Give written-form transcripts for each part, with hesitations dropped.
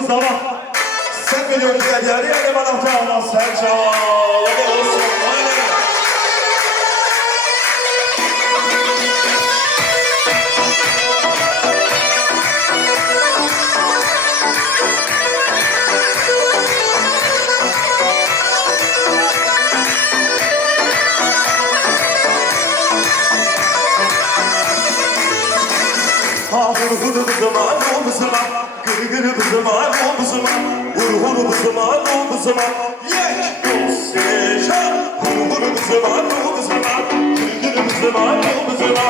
kız ama sen biliyorsun güzel yer yerine bana tamam sen çal. Hadi olsun. Huru bızıma, no bızıma, gırı gırı bızıma, no bızıma, huru bızıma, no bızıma, yek dosteşa. Huru bızıma, no bızıma, gırı gırı bızıma, no bızıma,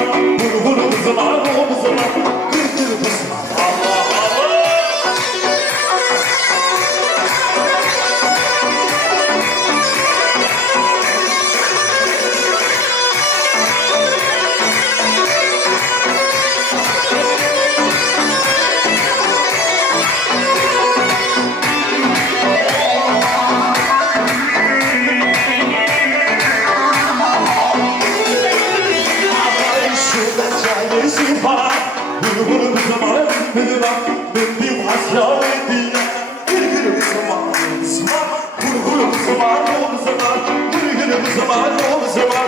huru bızıma, no bızıma, gırı gırı bızıma. Allah Allah. Huru bızıma, bızıma, bızıma, hasra ettiğine. Gırı gırı bızıma, bızıma, huru bızıma, no bızıma, gırı gırı bızıma, no bızıma,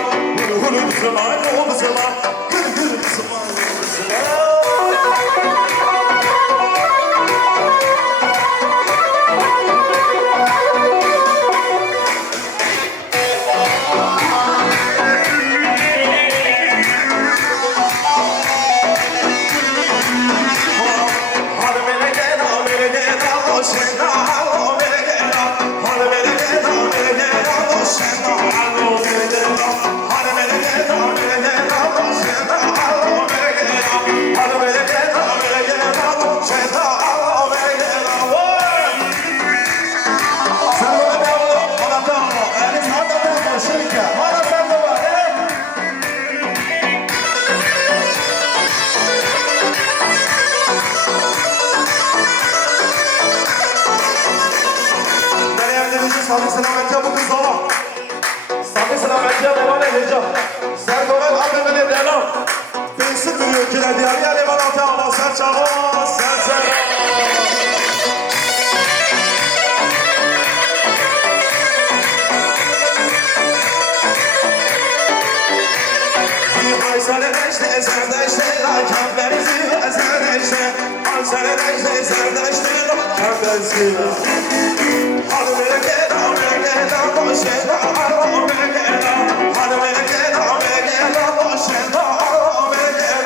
huru bızıma, no bızıma, gırı gırı bızıma, no bızıma. Sami selametçe bu kızlara. Sami selametçe devam edeceğim. Sen kovet abimini devam. Bensin biliyor ki ne diğer yeri bana tamam. Sen çabuk, sen. Sen de işte, kemberizi sen de işte. Sen de işte, kemberizi. Hadi beni gel, boş ver, hadi beni gel, hadi beni gel, boş ver, hadi beni gel.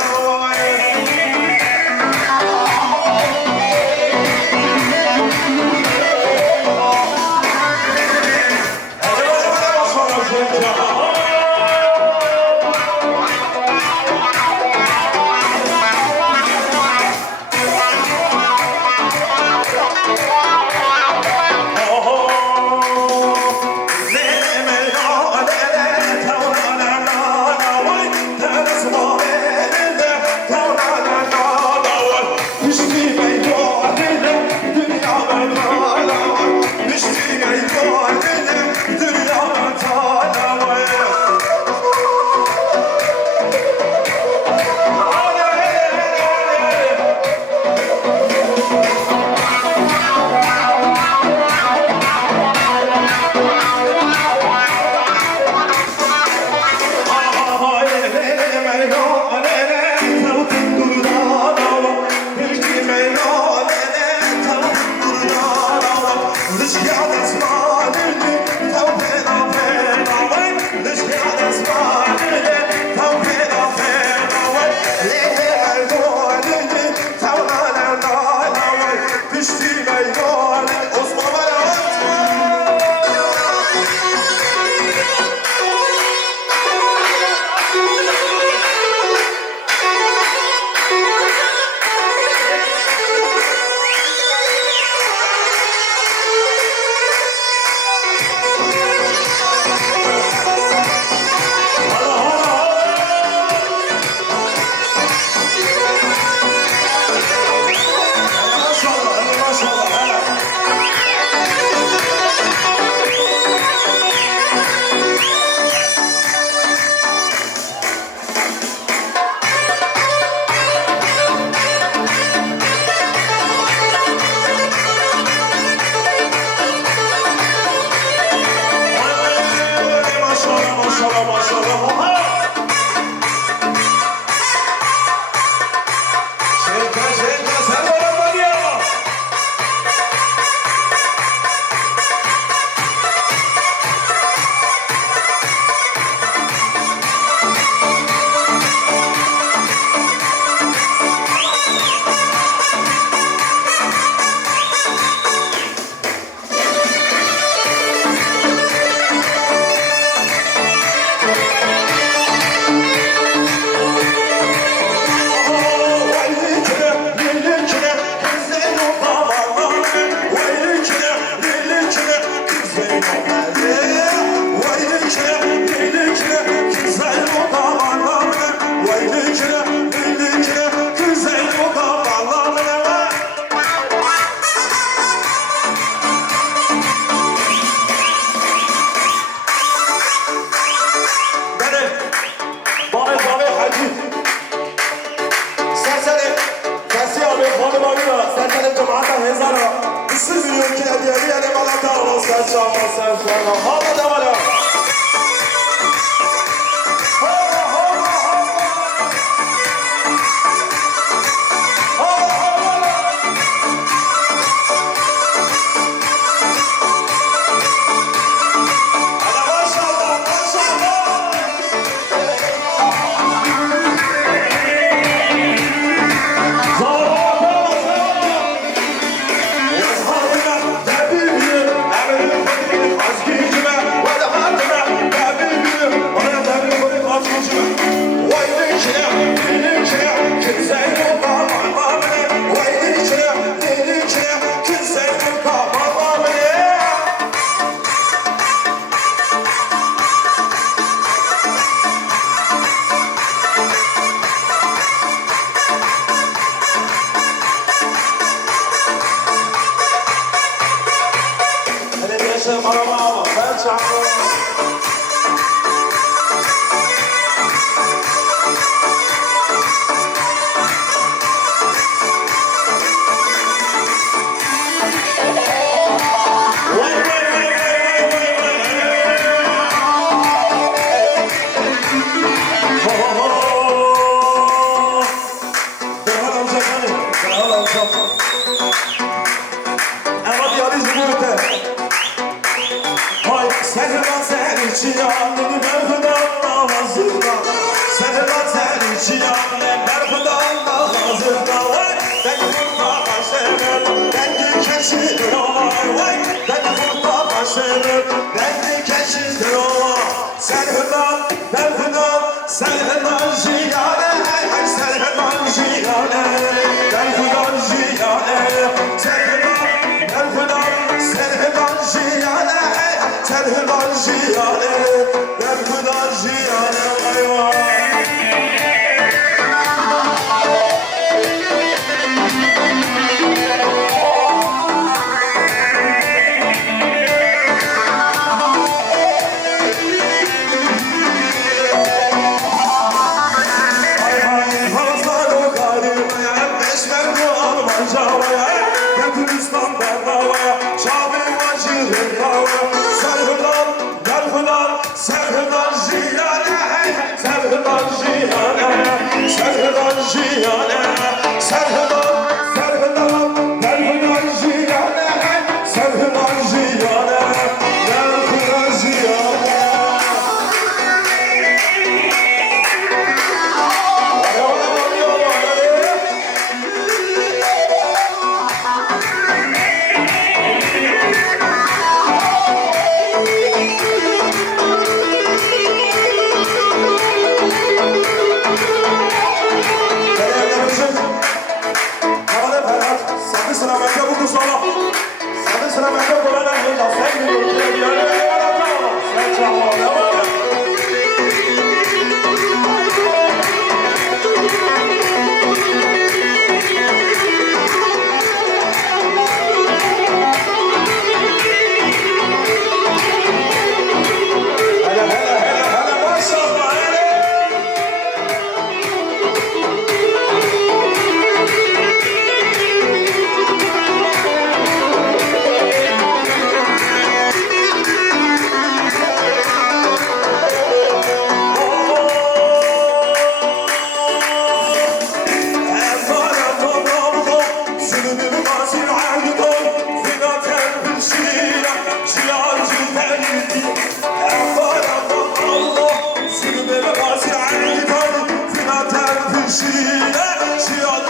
kine diye diyelim Allah tamam sen çalma sen çalma. Hadi devam edelim.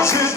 She